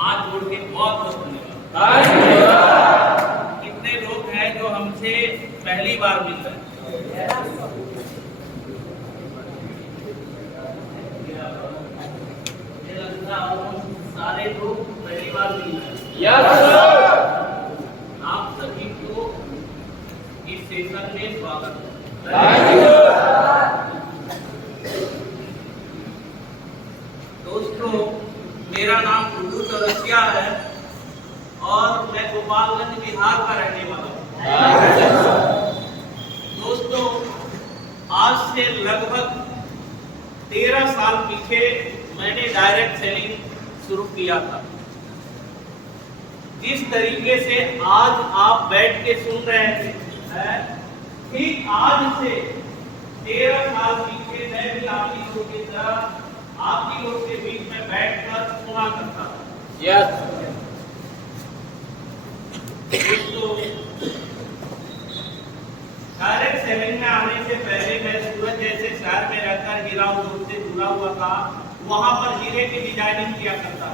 हाथ जोड़ के बहुत बहुत धन्यवाद। कितने लोग हैं जो हमसे पहली बार मिल रहे हैं? मुझे लगता है सारे लोग पहली बार मिल रहे हैं। आप सभी को इस सेशन में स्वागत है। दोस्तों, मेरा नाम गुड्डू चौरसिया है और मैं गोपालगंज बिहार का रहने वाला हूँ। दोस्तों, आज से लगभग 13 साल पीछे मैंने डायरेक्ट सेलिंग शुरू किया था। जिस तरीके से आज आप बैठ के सुन रहे हैं, ठीक आज से 13 साल पीछे मैं भी आप ही लोगों की तरह आपकी लोग के बीच में बैठकर सुना करता था। दोस्तों, डायरेक्ट सेलिंग में आने से पहले मैं सूरत जैसे शहर में रहकर हीरा उद्योग से जुड़ा हुआ था। वहां पर हीरे की डिजाइनिंग किया करता था।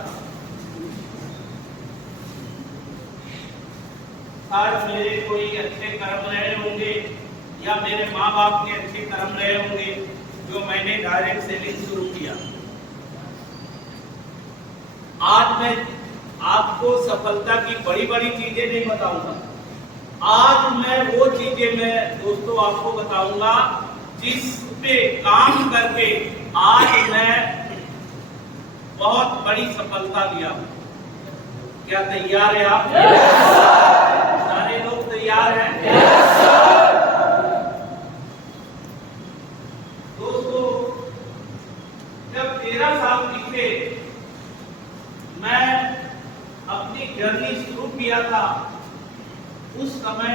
शायद मेरे कोई अच्छे कर्म रहे होंगे या मेरे माँ बाप के अच्छे कर्म रहे होंगे जो मैंने डायरेक्ट सेलिंग शुरू किया। आज मैं आपको सफलता की बड़ी बड़ी चीजें नहीं बताऊंगा। आज मैं वो चीजें मैं दोस्तों आपको बताऊंगा जिस पे काम करके आज मैं बहुत बड़ी सफलता लिया। क्या तैयार है आप? सारे लोग तैयार हैं? दोस्तों, जब 13 साल पीछे मैं अपनी जर्नी शुरू किया था, उस समय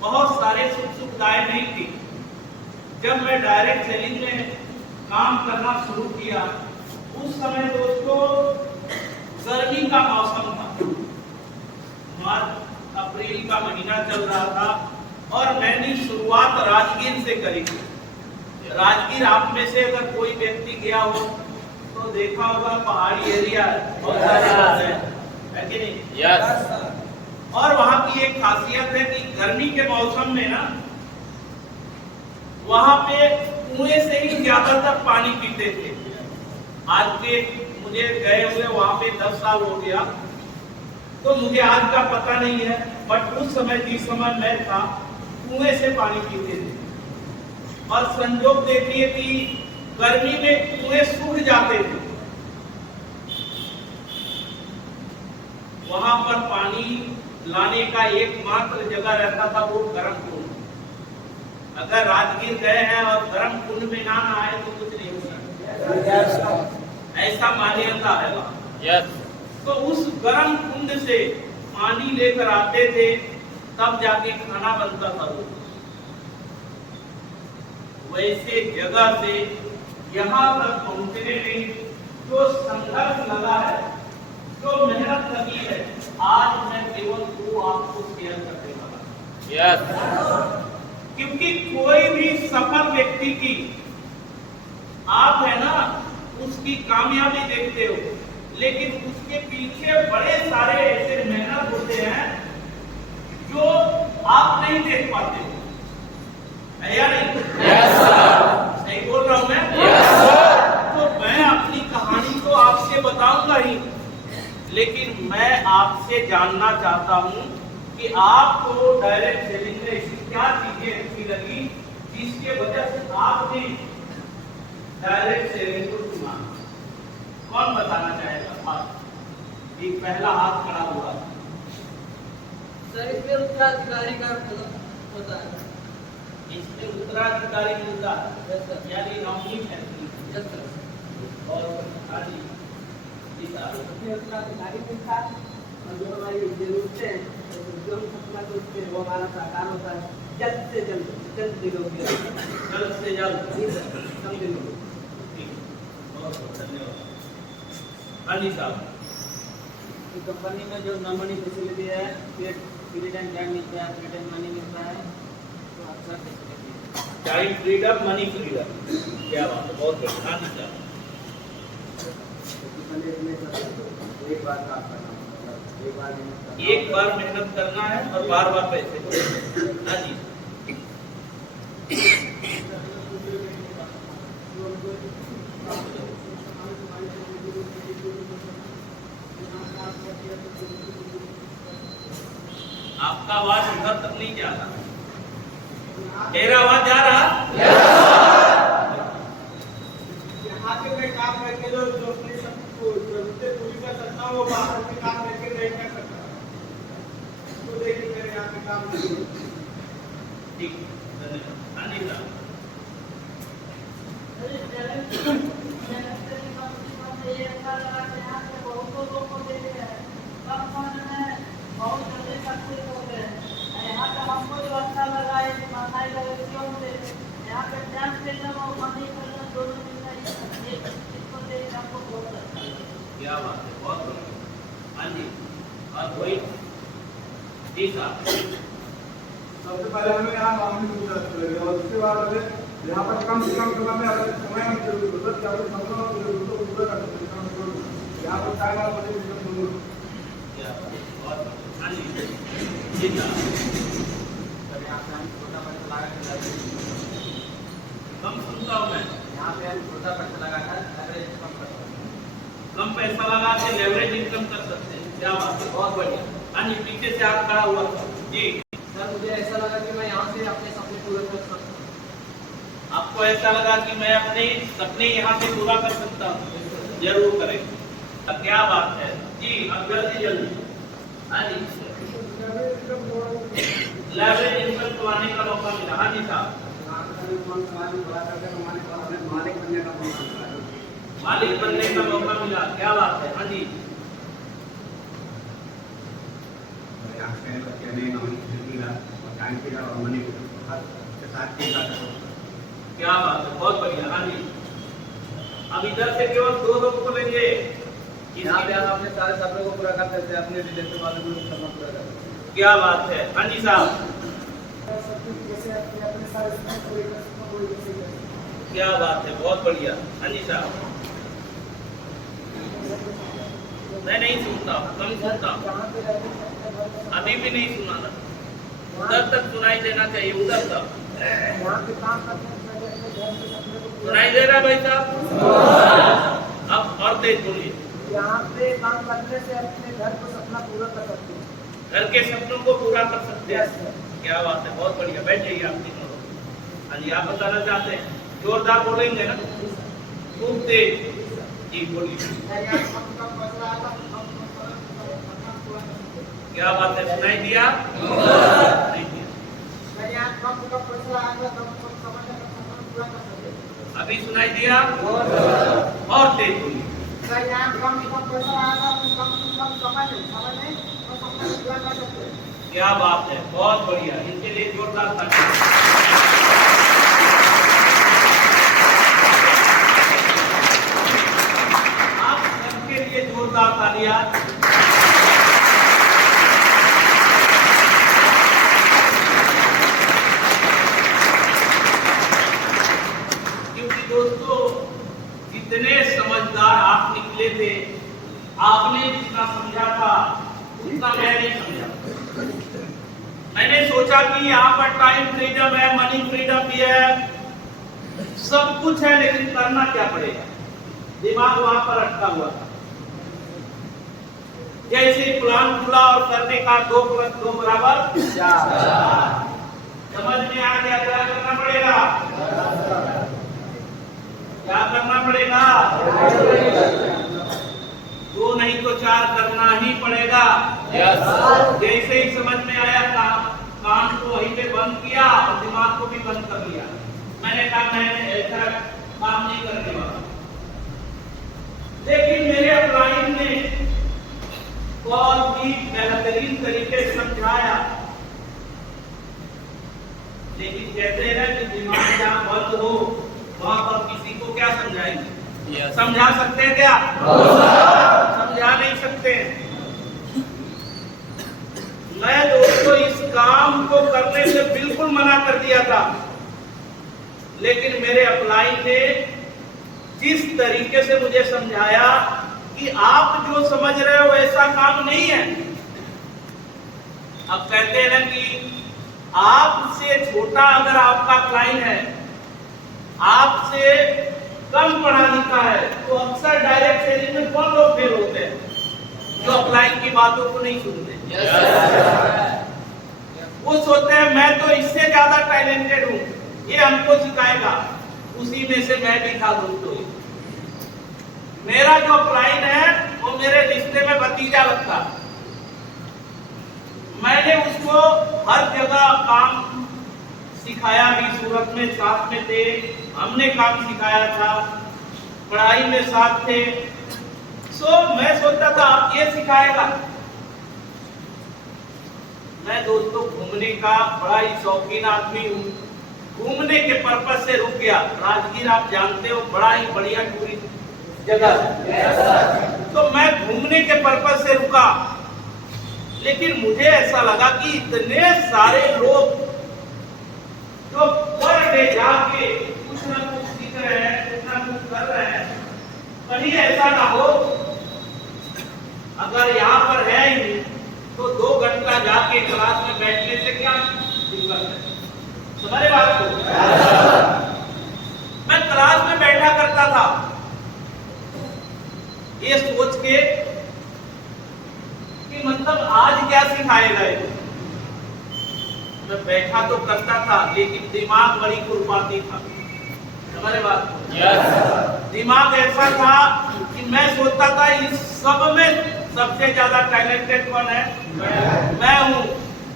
बहुत सारे सुख सुविधाएं नहीं थी। जब मैं डायरेक्ट सेलिंग में काम करना शुरू किया, उस समय दोस्तों गर्मी का मौसम था। मार्च अप्रैल का महीना चल रहा था और मैंने शुरुआत राजगीर से करी थी। राजगीर आप में से अगर कोई व्यक्ति गया हो तो देखा होगा, पहाड़ी एरिया बहुत सारे है कि नहीं? और वहां की एक खासियत है कि गर्मी के मौसम में ना वहां पे कुएं से ही ज्यादातर पानी पीते थे। आज के मुझे गए हुए वहां पे 10 साल हो गया, तो मुझे आज का पता नहीं है, बट उस समय जिस समय मैं था कुएं से पानी पीते थे। और संजोग देखिए कि गर्मी में कुएं सूख जाते थे। वहां पर पानी लाने का एकमात्र जगह रहता था वो गर्म कुंड। अगर राजगीर गए हैं और गर्म कुंड में ना आए तो कुछ नहीं होगा, ऐसा मान्यता है वहां। तो उस गर्म कुंड से पानी लेकर आते थे, तब जाके खाना बनता था। वैसे जगह से यहाँ तक पहुंचने में जो संघर्ष लगा है, जो मेहनत लगी है, आज मैं केवल वो आपको शेयर करने वाला। क्योंकि कोई भी सफल व्यक्ति की आप है ना उसकी कामयाबी देखते हो, लेकिन उसके पीछे बड़े सारे ऐसे मेहनत होते हैं जो आप नहीं देख पाते हो। है या नहीं? सही बोल रहा हूं मैं? तो मैं अपनी कहानी तो आपसे बताऊंगा ही, लेकिन मैं आपसे जानना चाहता हूं कि आपको डायरेक्ट सेलिंग में ऐसी क्या चीजें अच्छी लगी जिसके वजह से आपने डायरेक्ट सेलिंग को चुना। कौन बताना चाहेगा? आप एक पहला हाथ खड़ा हुआ। सर, इसमें उत्तराधिकारी का होता है। इसमें उत्तराधिकारी मिलता है, यानी नॉमिनी फैमिली। और उत्तराधिकारी मिलता है और जो हमारी जरूरतें हैं, जो हम सपना सोचते हैं वो हमारा साकार होता है। जल्द से जल्द, जल्द दिनों में, जल्द से जल्द कम दिनों में। बहुत बहुत धन्यवाद। हाँ जी साहब, कंपनी में जो नॉमिनी फैसिलिटी है, पीरियड एंड टाइम मिलता है, रिटर्न मनी मिलता है, तो अक्सर टाइम फ्रीडम, मनी फ्रीडम, क्या बात है, बहुत बढ़िया। हाँ जी साहब, एक बार काम करना, मतलब एक बार मेहनत करना है और बार बार पैसे। हाँ जी। आपका आवाज अंदर तक नहीं जा रहा, मेरा आवाज जा रहा? यहाँ पे मैं काम करके जो अपनी सबको जरूरतें पूरी कर सकता हूँ, वो बाहर में काम करके नहीं कर सकता। तो देखिए मेरे यहाँ पे काम नहीं है। ठीक, धन्यवाद। हाँ जी साहब। बहुत जल्दी सक्सेस हो गए। यहाँ पे हमको जो अच्छा लगा है कि महंगाई क्यों से यहाँ पे टैक्स देना और मनी करना दोनों मिलना इसको देख हमको बहुत अच्छा लगा। क्या बात है, बहुत बढ़िया। हाँ जी, और कोई? जी साहब। सबसे पहले हमें यहाँ मामूली पूछा चलेगा और उसके बाद हमें यहाँ पर कम से कम समय में अगर समय में जरूरत या फिर सपनों की जरूरत को पूरा कर सकते हैं। यहाँ पर टाइम और मनी जरूरत क्या बात है, बहुत बढ़िया। हाँ जी, जी साहब। सर यहाँ पे हम छोटा पैसा लगा कर कम सुनता हूँ मैं। यहाँ पे हम छोटा पैसा लगा कर एवरेज कम कर सकते हैं। कम पैसा लगा के लेवरेज इनकम कर सकते हैं। क्या बात है, बहुत बढ़िया। हाँ जी, पीछे से आप खड़ा हुआ था जी। सर मुझे ऐसा लगा कि मैं यहाँ से अपने सपने पूरे कर सकता हूँ। आपको ऐसा लगा कि मैं अपने सपने यहाँ से पूरा कर सकता हूँ? जरूर करें। क्या बात है जी, अब जल्दी जल्दी। हाँ जी, लेवरेज इनकम कमाने का मौका मिला। हाँ जी साहब। मालिक बनने का मौका मिला। मालिक बनने का मौका मिला। क्या बात है। हाँ जी, क्या बात है, बहुत बढ़िया। हाँ जी, अब इधर से केवल 2 लोग को लेंगे। यहाँ पे हम अपने सारे सपनों को पूरा कर सकते हैं, अपने रिलेटिव वालों को सपना पूरा कर सकते हैं। क्या बात है। हाँ जी साहब, क्या बात है, बहुत बढ़िया। हाँ जी साहब। मैं नहीं सुनता, कम सुनता हूँ। अभी भी नहीं सुना ना, उधर तक सुनाई देना चाहिए, उधर तक। सुनाई दे रहा है भाई साहब? अब और तेज बोलिए। यहाँ पे काम करने से अपने घर को सपना पूरा कर सकते हैं। घर के सपनों को पूरा कर सकते हैं। क्या बात है, बहुत बढ़िया। बैठ जाइए आप तीनों लोग। हाँ जी, आप बताना चाहते हैं? जोरदार बोलेंगे ना, खूब तेज जी, बोलिए। क्या बात है, सुनाई दिया? नहीं दिया। अभी सुनाई दिया? और तेज बोलिए। क्या बात है, बहुत बढ़िया। इनके लिए जोरदार ताली। आप सबके लिए जोरदार तालियां। क्योंकि दोस्तों, जितने समझदार आप निकले थे, आपने जितना समझा था उतना मैं नहीं समझा। मैंने सोचा कि यहाँ पर टाइम फ्रीडम है, मनी फ्रीडम भी है, सब कुछ है, लेकिन करना क्या पड़ेगा? दिमाग वहां पर अटका हुआ था। जैसे प्लान खुला और करने का 2 + 2 = 4। समझ में आ गया? क्या करना पड़ेगा? क्या करना पड़ेगा? 2 नहीं तो 4 करना ही पड़ेगा। जैसे ही समझ में आया, कान को वहीं पे बंद किया और दिमाग को भी बंद कर लिया। मैंने कहा मैं ऐसा काम नहीं करने वाला। लेकिन मेरे अपलाइन ने बहुत ही बेहतरीन तरीके से समझाया। लेकिन कहते हैं कि दिमाग जहाँ बंद हो वहां पर किसी को क्या समझाएंगे? समझा सकते हैं क्या? समझा नहीं सकते। मैं दोस्तों इस काम को करने से बिल्कुल मना कर दिया था, लेकिन मेरे अपलाइन ने जिस तरीके से मुझे समझाया कि आप जो समझ रहे हो ऐसा काम नहीं है। अब कहते हैं ना कि आपसे छोटा अगर आपका क्लाइंट है, आपसे कम पढ़ा लिखा है, तो अक्सर डायरेक्ट सेलिंग में कौन लोग फेल होते हैं? जो क्लाइंट की बातों को नहीं सुनते। वो सोचते हैं मैं तो इससे ज्यादा टैलेंटेड हूं, ये हमको सिखाएगा। उसी में से मैं भी था दोस्तों। मेरा जो क्लाइंट है वो मेरे रिश्ते में भतीजा लगता। मैंने उसको हर जगह काम सिखाया भी, सूरत में साथ में थे, हमने काम सिखाया था, पढ़ाई में साथ थे। मैं सोचता था आप ये सिखाएगा। मैं दोस्तों घूमने का बड़ा ही शौकीन आदमी हूँ। घूमने के पर्पज से रुक गया। राजगीर आप जानते हो बड़ा ही बढ़िया टूरिस्ट जगह है। तो मैं घूमने के पर्पज से रुका, लेकिन मुझे ऐसा लगा कि इतने सारे लोग जो पर डे जाके कुछ ना कुछ सीख रहे हैं, कुछ ना कुछ कर रहे हैं, कहीं ऐसा ना हो अगर यहाँ पर है ही तो 2 घंटा जाके क्लास में बैठने से क्या दिक्कत है? तुम्हारे बात को मैं क्लास में बैठा करता था ये सोच के कि मतलब आज क्या सिखाएगा ये। मैं बैठा तो करता था, लेकिन दिमाग बड़ी खुरपाती था। हमारे बात दिमाग ऐसा था कि मैं सोचता था इस सब में सबसे ज्यादा टैलेंटेड कौन है? मैं हूं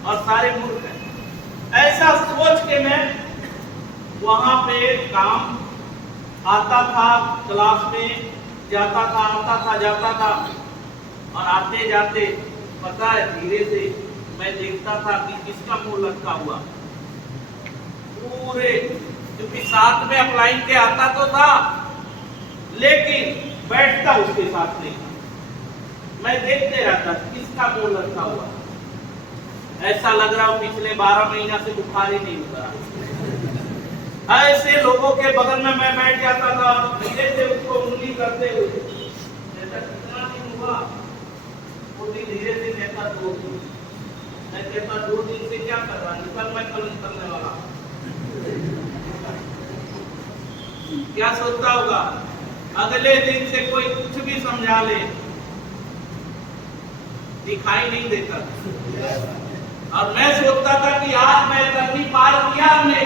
और सारे मूर्ख हैं। ऐसा सोच के मैं वहां पे काम आता था, क्लास में जाता था, आता था, जाता था, और आते जाते पता है धीरे से मैं देखता था कि किसका मुंह लटका हुआ। पूरे क्योंकि साथ में अप्लाई के आता तो था, लेकिन बैठता उसके साथ नहीं। मैं देखते रहता किसका मुंह लटका हुआ। ऐसा लग रहा हो पिछले 12 महीना से बुखार ही नहीं उतरा। ऐसे लोगों के बगल में मैं बैठ जाता था, धीरे से उसको उंगली करते हुए, जैसा कितना दिन हुआ, वो धीरे से कहता 2 दिन। मैं कहता 2 दिन से क्या कर रहा, मैं कल निकलने वाला। क्या सोचता होगा? अगले दिन से कोई कुछ भी समझा ले, दिखाई नहीं देता। और मैं सोचता था कि आज बेहतरीन पार किया हमने,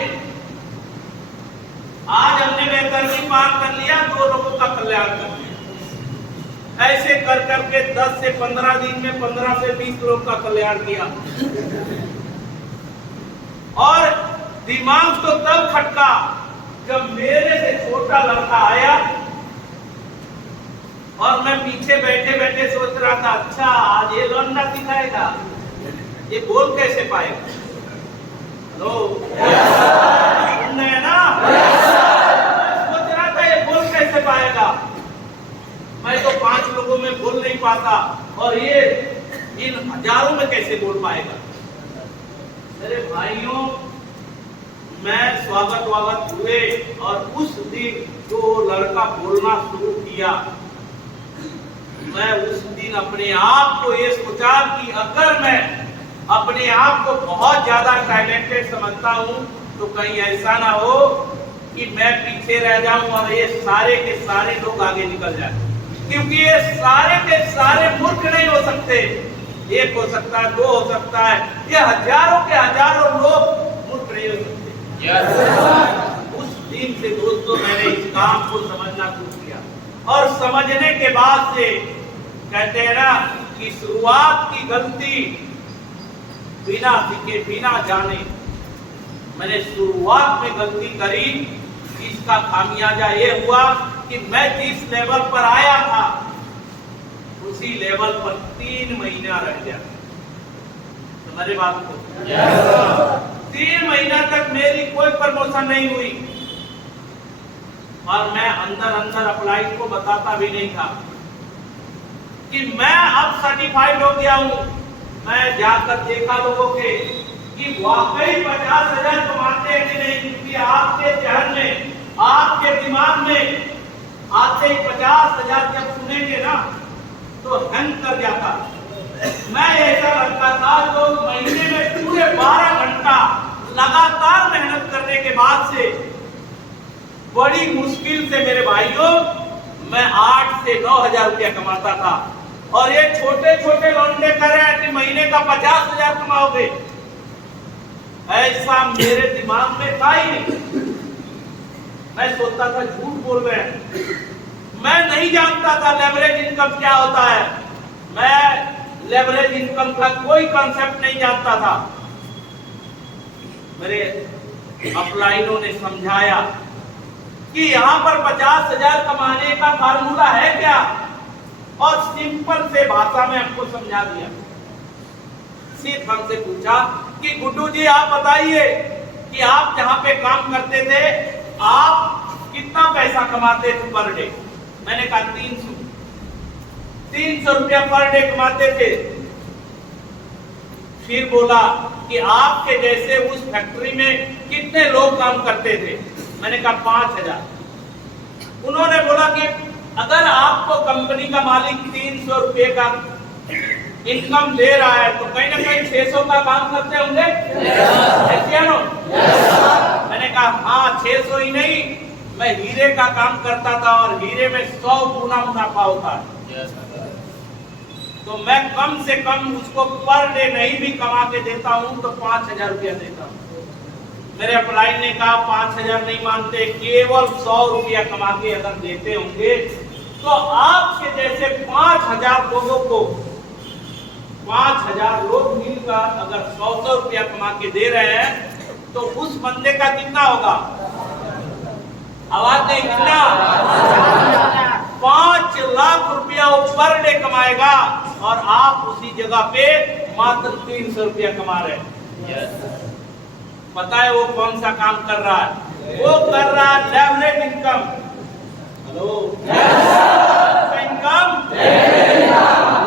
आज हमने बेहतरीन पार कर लिया, 2 लोगों का कल्याण कर लिया। ऐसे कर करके 10 से 15 दिन में 15 से 20 लोगों का कल्याण किया। और दिमाग तो तब खटका जब मेरे से छोटा लड़का आया और मैं पीछे बैठे बैठे सोच रहा था, अच्छा आज ये लौंडा सिखाएगा, ये बोल कैसे पाएगा? हेलो, सुन रहे हैं ना? मैं सोच रहा था ये बोल कैसे पाएगा। मैं तो 5 लोगों में बोल नहीं पाता, और ये इन हजारों में कैसे बोल पाएगा? मेरे भाइयों, मैं स्वागत हुए, और उस दिन जो लड़का बोलना शुरू किया, मैं उस दिन अपने आप को ये सोचा कि अगर मैं अपने आप को बहुत ज्यादा टैलेंटेड समझता हूं, तो कहीं ऐसा ना हो कि मैं पीछे रह जाऊं और ये सारे के सारे लोग आगे निकल जाएं। क्योंकि ये सारे के सारे मूर्ख नहीं हो सकते। 1 हो सकता है, 2 हो सकता है, ये हजारों के हजारों लोग मूर्ख नहीं हो सकते। उस दिन से दोस्तों मैंने इस काम को समझना शुरू किया, और समझने के बाद से कहते हैं ना कि शुरुआत की गलती बिना सीखे बिना जाने, मैंने शुरुआत में गलती करी। इसका खामियाजा ये हुआ कि मैं जिस लेवल पर आया था उसी लेवल पर 3 महीना रह गया। तुम्हारी बात को 3 महीना तक मेरी कोई प्रमोशन नहीं हुई, और मैं अंदर अंदर अप्लाई को बताता भी नहीं था कि मैं अब सर्टिफाइड हो गया हूं। मैं जाकर देखा लोगों के कि वाकई 50,000 कमाते हैं कि नहीं, क्योंकि आपके जहन में, आपके दिमाग में आते ही 50,000 जब सुनेंगे ना, तो हैंग कर जाता। मैं ऐसा लगता था जो महीने में पूरे 12 घंटा लगातार मेहनत करने के बाद से बड़ी मुश्किल से मेरे भाइयों मैं 8 से 9 हजार रुपया कमाता था, और ये छोटे छोटे लौंडे कर रहे हैं कि महीने का 50 हजार कमाओगे। ऐसा मेरे दिमाग में था ही नहीं। मैं सोचता था झूठ बोल रहे हैं। मैं नहीं जानता था लेवरेज इनकम क्या होता है। मैं लेवरेज इनकम का कोई कॉन्सेप्ट नहीं जानता था। मेरे अपलाइनों ने समझाया कि यहाँ पर 50 हजार कमाने का फार्मूला है क्या, और सिंपल से भाषा में हमको समझा दिया। सिर्फ हमसे पूछा कि गुड्डू जी आप बताइए कि आप जहां पे काम करते थे आप कितना पैसा कमाते थे पर डे। मैंने कहा 300 रुपया पर डे कमाते थे। फिर बोला कि आपके जैसे उस फैक्ट्री में कितने लोग काम करते थे। मैंने कहा 5000। उन्होंने बोला कि अगर आपको कंपनी का मालिक 300 रुपये का इनकम दे रहा है तो कहीं ना कहीं 600 का काम करते होंगे। मैंने कहा हाँ 600 ही नहीं, मैं हीरे का काम करता था और हीरे में 100 गुना मुनाफा होता है। तो मैं कम से कम उसको पर डे नहीं भी कमा के देता हूं तो 5000 रुपया देता हूं। मेरे अपलाइन ने कहा 5000 नहीं मानते, केवल 100 रुपया कमा के अगर देते होंगे तो आपके जैसे 5000 लोगों को 5000 लोग मिलकर अगर 100 रुपया कमा के दे रहे हैं तो उस बंदे का कितना होगा? आवाज नहीं, कितना? 5 लाख रुपया वो पर डे कमाएगा और आप उसी जगह पे मात्र 300 रुपया कमा रहे हैं। पता है वो कौन सा काम कर रहा है? वो कर रहा है leverage income. Hello, income,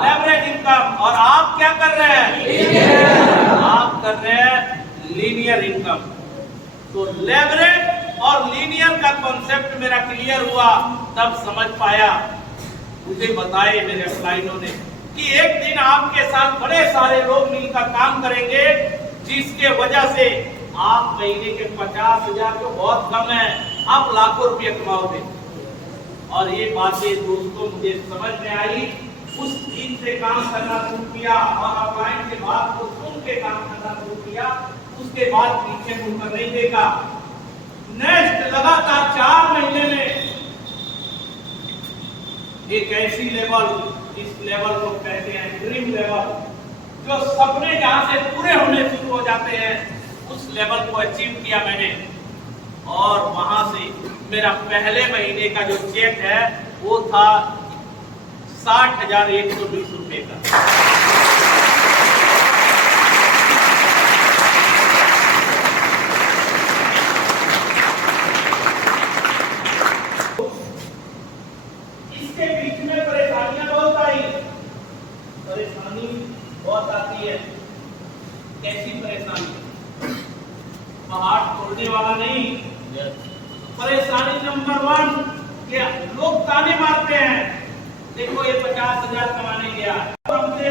leverage income. और आप क्या कर रहे हैं? आप कर रहे हैं लीनियर इनकम। तो लेवरेज और लीनियर का कॉन्सेप्ट मेरा क्लियर हुआ, तब समझ पाया। मुझे बताए मेरे अपलाइनों ने कि एक दिन आपके साथ बड़े सारे लोग मिलकर काम करेंगे जिसके वजह से आप महीने के 50,000 तो बहुत कम है, आप लाखों रुपये कमाओगे। और ये बातें दोस्तों मुझे समझ में आई। उस दिन से काम करना शुरू किया और अपलाइन के बात को सुन के काम करना शुरू किया। उसके बाद पीछे मुड़कर नहीं देखा। नेक्स्ट लगातार 4 महीने में एक ऐसी लेवल, इस लेवल को कहते हैं ड्रीम लेवल, जो सपने जहां से पूरे होने शुरू हो जाते हैं, उस लेवल को अचीव किया मैंने। और वहां से मेरा पहले महीने का जो चेक है वो था 60,120 रुपए का। इसके बीच में परेशानियां बहुत आई। परेशानी बहुत आती है। कैसी परेशानी? पहाड़ तोड़ने वाला नहीं। परेशानी नंबर 1 क्या लोग ताने मारते हैं, देखो ये 50,000 कमाने गया। हमसे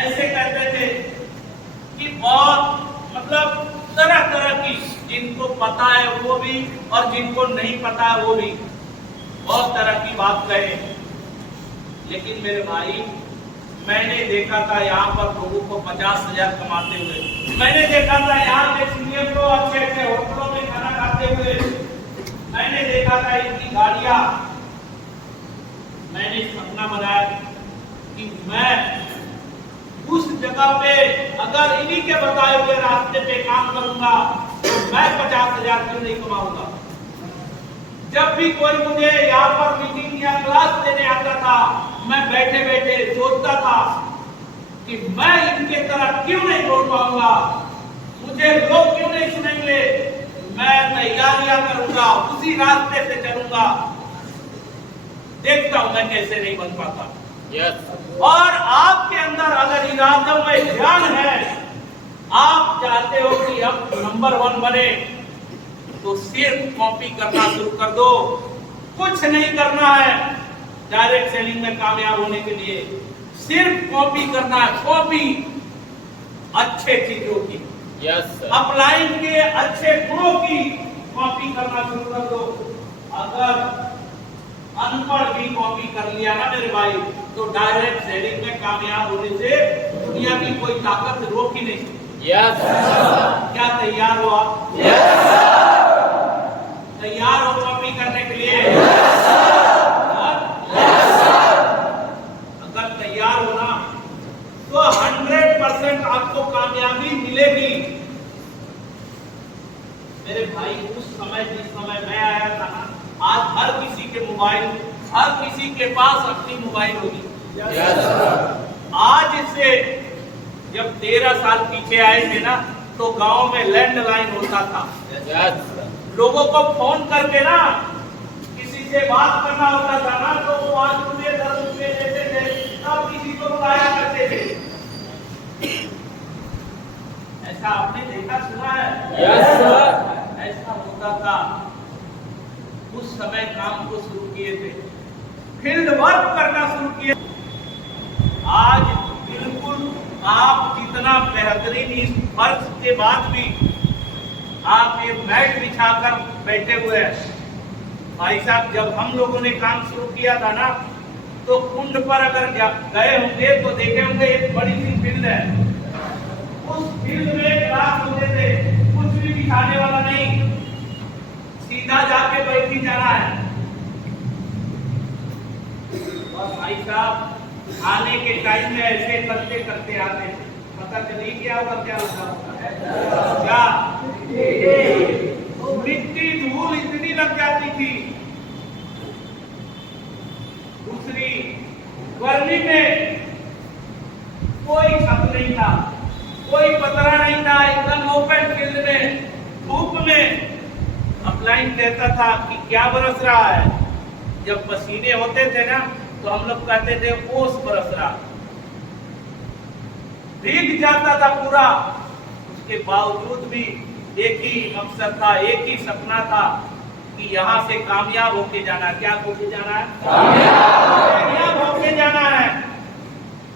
ऐसे कहते थे कि बहुत मतलब तरह तरह की, जिनको पता है वो भी और जिनको नहीं पता है वो भी, बहुत तरह की बात कहे। लेकिन मेरे भाई, मैंने देखा था यहाँ पर लोगों को 50,000 कमाते हुए। मैंने देखा था यहाँ के सीनियर को अच्छे अच्छे होटलों में खाना खाते हुए। मैंने देखा था इनकी गाड़ियाँ। मैंने सपना बनाया कि मैं उस जगह पे अगर इन्हीं के बताए हुए रास्ते पे काम करूंगा तो मैं 50,000 क्यों नहीं कमाऊंगा। जब भी कोई मुझे यहाँ पर मीटिंग या क्लास देने आता था, मैं बैठे बैठे सोचता था कि मैं इनके तरह क्यों नहीं बोल पाऊंगा, मुझे लोग क्यों नहीं सुनेंगे। मैं तैयारियां करूंगा, उसी रास्ते से चलूंगा, देखता हूं मैं कैसे नहीं बन पाता। और आपके अंदर अगर इरादा में ध्यान है, आप चाहते हो कि अब नंबर 1 बने, तो सिर्फ कॉपी करना शुरू कर दो। कुछ नहीं करना है, डायरेक्ट सेलिंग में कामयाब होने के लिए सिर्फ कॉपी करना है, कॉपी अच्छे चीजों की, अपलाइन के अच्छे गुणों की कॉपी करना शुरू कर दो। अगर अनपढ़ भी कॉपी कर लिया ना मेरे भाई, तो डायरेक्ट सेलिंग में कामयाब होने से दुनिया की कोई ताकत रोक ही नहीं सकती। क्या तैयार हो आप? तैयार हो कॉपी करने के लिए? अगर तैयार हो ना तो 100% आपको कामयाबी मिलेगी। मेरे भाई उस समय जिस समय मैं आया था ना, आज हर किसी के मोबाइल, हर किसी के पास अपनी मोबाइल होगी। आज से जब 13 साल पीछे आए थे ना, तो गांव में लैंडलाइन होता था। लोगों को फोन करके ना किसी से बात करना होता था ना, तो वो 5 रुपये 10 रुपये देते थे, तब किसी को बुलाया करते थे। ऐसा आपने देखा सुना है? ऐसा होता था। उस समय काम को शुरू किए थे, फील्ड वर्क करना शुरू किए। आज बिल्कुल आप जितना बेहतरीन इस फर्श के बाद भी आप ये मैट बिछाकर बैठे हुए हैं। भाई साहब, जब हम लोगों ने काम शुरू किया था ना, तो कुंड पर अगर गए होंगे तो देखे होंगे एक बड़ी सी फील्ड है। उस फील्ड में क्लास होते थे, कुछ भी बिछाने वाला नहीं, सीधा जाके बैठ ही जाना है। और भाई साहब आने के टाइम में ऐसे करते करते आते थे, पता चली क्या होगा, क्या होता है क्या मिट्टी धूल इतनी लग जाती थी। दूसरी गर्मी में कोई छत नहीं था, कोई पतरा नहीं था, एकदम ओपन फील्ड में धूप में अपलाइन कहता था कि क्या बरस रहा है। जब पसीने होते थे ना, तो हम लोग कहते थे ओस बरस रहा, भीग जाता था पूरा। उसके बावजूद भी एक ही मकसद था, एक ही सपना था कि यहाँ से कामयाब होके जाना। क्या होके जाना है? कामयाब होके जाना है।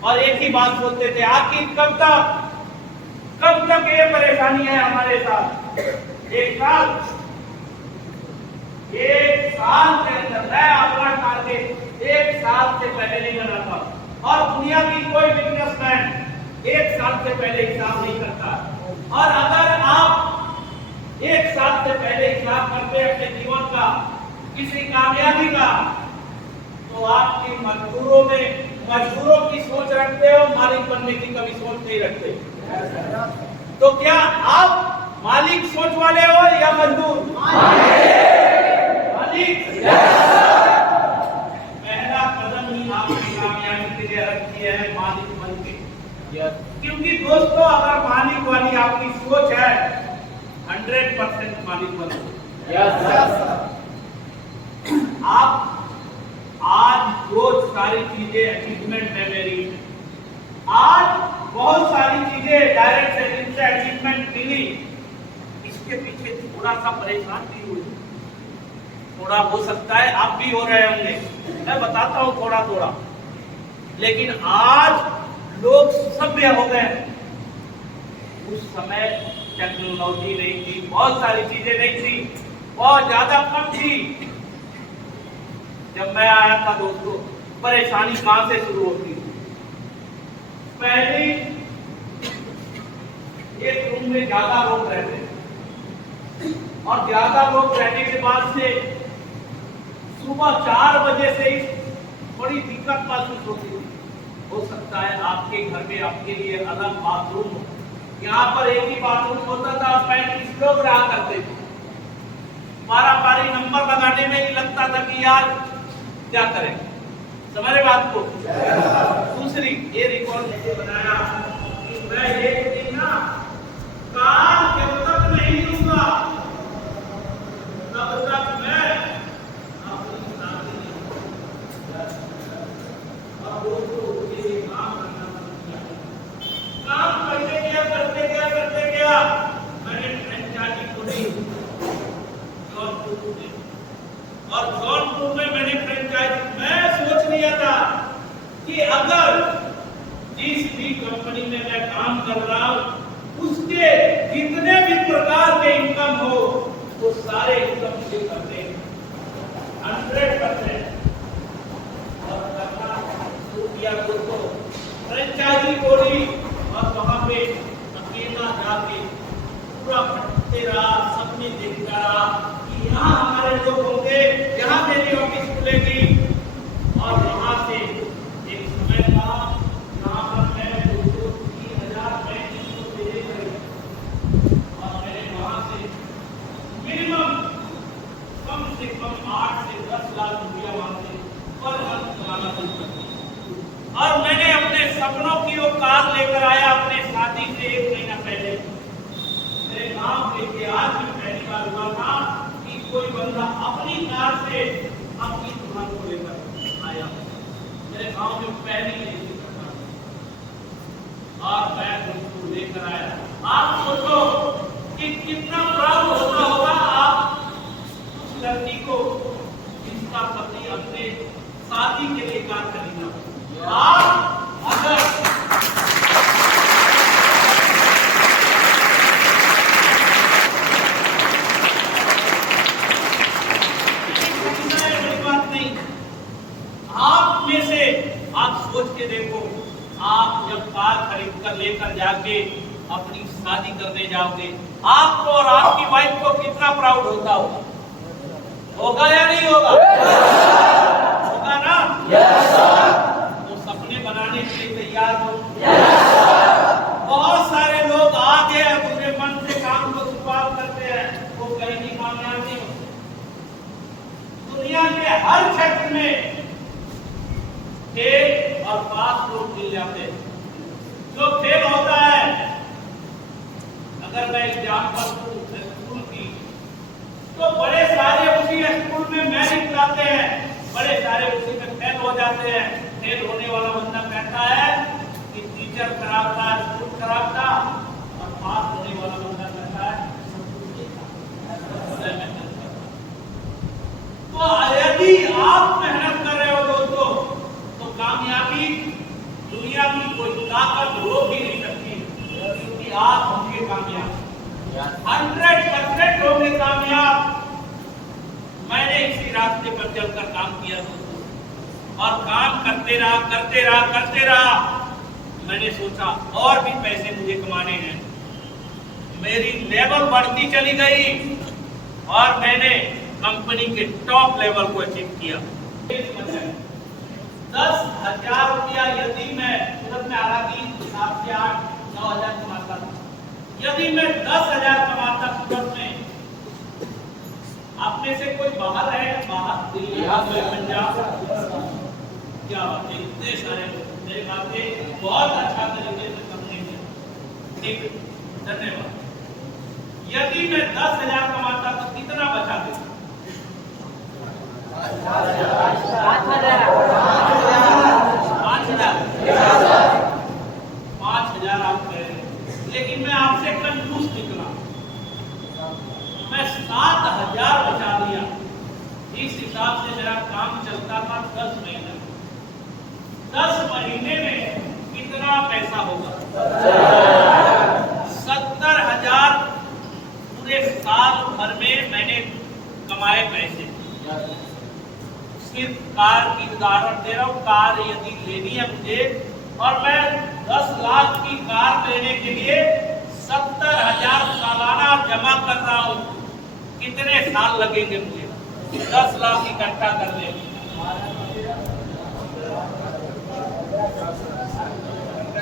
और एक ही बात बोलते थे, आखिर कब तक ये परेशानी है हमारे साथ? एक साल के अंदर मैं अपना टारगेट 1 साल से पहले नहीं बनाता, और दुनिया की कोई बिजनेसमैन 1 साल से पहले हिसाब नहीं करता। और अगर आप 1 साल से पहले हिसाब करते अपने जीवन का, किसी कामयाबी का, तो आपकी मजदूरों की सोच रखते हो, मालिक बनने की कभी सोच नहीं रखते। तो क्या आप मालिक सोच वाले हो या मजदूर? पहला कदम ही आपकी कामयाबी के लिए रख दिया है, मालिक बन के। क्योंकि दोस्तों, अगर मालिक वाली आपकी सोच है, 100% मालिक बनो। आप आज जो सारी चीजें अचीवमेंट है मेरी, आज बहुत सारी चीजें डायरेक्ट सेलिंग से अचीवमेंट मिली, इसके पीछे थोड़ा सा परेशान भी हुई। थोड़ा हो सकता है आप भी हो रहे होंगे, मैं बताता हूँ थोड़ा। लेकिन आज लोग सभ्य हो गए। उस समय टेक्नोलॉजी नहीं थी, बहुत सारी चीजें नहीं थी, बहुत ज्यादा कम थी। जब मैं आया था दोस्तों, परेशानी कहां से शुरू होती थी? पहले एक रूम में ज्यादा लोग रहते थे, और ज्यादा लोग रहने के बाद से सुबह 4 बजे से ही बड़ी दिक्कत महसूस होती थी। हो सकता है आपके घर में आपके लिए अलग बाथरूम हो, यहाँ पर एक ही बाथरूम होता था, 35 लोग रहा करते थे। पारी नंबर लगाने में ही लगता था कि यार क्या करें, समझ रहे बात को? दूसरी, ये रिकॉर्ड मुझे बनाया कि मैं एक दिन ना काम जब तक नहीं दूंगा तब तक मैं अपनी शादी नहीं करूंगा। और दोस्तों, ये काम करना पड़ता है। काम करते गया मैंने फ्रेंचाइजी खोली जौनपुर में, और जौनपुर में मैंने फ्रेंचाइजी, मैं सोच कम से कम 8 से 10 लाख रुपया वहां से पर मंथ कमाना शुरू कर दिया। और मैंने अपने सपनों की वो कार लेकर आया अपने शादी से 1 महीना पहले। मेरे गांव के इतिहास में पहली बार हुआ था कि कोई बंदा अपनी कार से अपनी दुकान को लेकर आया। मेरे गांव में पहली नहीं और मैं उसको लेकर आया। आप सोचो कि कितना प्राउड होता होगा आप उस लड़की को जिसका पति अपने शादी के लिए कार खरीदा। आप अगर बड़ी बात नहीं, आप में से आप सोच के देखो, आप जब कार खरीद कर लेकर जाके अपनी शादी करने जाओगे, आपको और आपकी वाइफ को कितना प्राउड होता होगा या नहीं होगा? होगा ना? तो सपने बनाने के लिए तैयार हो। बहुत सारे लोग आगे अपने मन से काम को शुरुआत करते हैं, वो कहीं भी कामयाब नहीं होते। दुनिया के हर क्षेत्र में फेल और पास लोग मिल जाते हैं। जो फेल होता है, अगर मैं एग्जाम्पल दूं स्कूल की, तो बड़े सारे उसी स्कूल में मेरिट लाते हैं, बड़े सारे उसी में फेल हो जाते हैं। फेल होने वाला बंदा कहता है कि टीचर खराब था, स्कूल खराब था, और पास होने वाला बंदा कहता है तो यदि आप मेहनत कर रहे हो दोस्तों, तो कामयाबी दुनिया की कोई ताकत रोक ही नहीं सकती, क्योंकि आप होंगे कामयाब, 100% होंगे कामयाब। मैंने इसी रास्ते पर चलकर काम किया दोस्तों, और काम करते रहा। मैंने सोचा और भी पैसे मुझे कमाने हैं। मेरी लेवल बढ़ती चली गई और मैंने कंपनी के टॉप लेवल को अचीव किया। 10,000 रुपया यदि मैं सूरत में हालांकि हिसाब से 8-9 हजार कमाता था, यदि मैं 10,000 कमाता सूरत में, आप में से कोई बाहर है? बाहर दिल्ली, पंजाब, क्या बात है, इतने सारे मेरे बातें बहुत अच्छा तरीके से समझेंगे। ठीक, धन्यवाद। यदि मैं 10,000 कमाता तो कितना बचा देता? 5,000 आप कह रहे हैं, लेकिन मैं आपसे कंजूस निकला, मैं 7,000 बचा दिया। इस हिसाब से मेरा काम चलता था 10 महीने। 10 महीने में कितना पैसा होगा? 70,000 पूरे साल भर में मैंने कमाए पैसे। सिर्फ कार की उदाहरण दे रहा हूँ। कार यदि लेनी है मुझे और मैं 10 लाख की कार लेने के लिए 70,000 सालाना जमा कर रहा हूँ, कितने साल लगेंगे मुझे 10 लाख इकट्ठा करने में?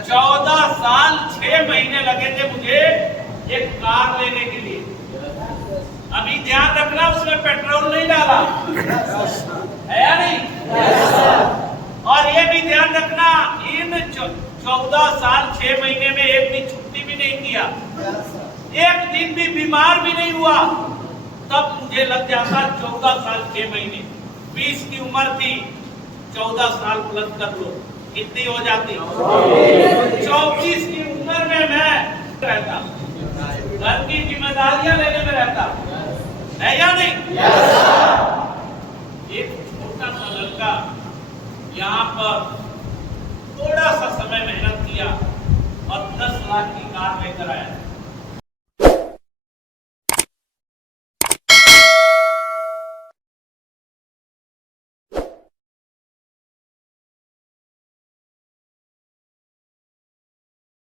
14 साल 6 महीने लगेंगे मुझे एक कार लेने के लिए। अभी ध्यान रखना, उसमें पेट्रोल नहीं डाला है या नहीं? और ये भी ध्यान रखना, इन 14 साल 6 महीने में एक भी छुट्टी भी नहीं किया, एक दिन भी बीमार भी नहीं हुआ, तब मुझे लग जाता 14 साल 6 महीने। 20 की उम्र थी, 14 साल प्लस कर लो, कितनी हो जाती? 34 की उम्र में मैं रहता, घर की जिम्मेदारियां लेने में रहता है या नहीं? एक छोटा सा लड़का यहाँ पर थोड़ा सा समय मेहनत किया और 10 लाख की कार लेकर आया।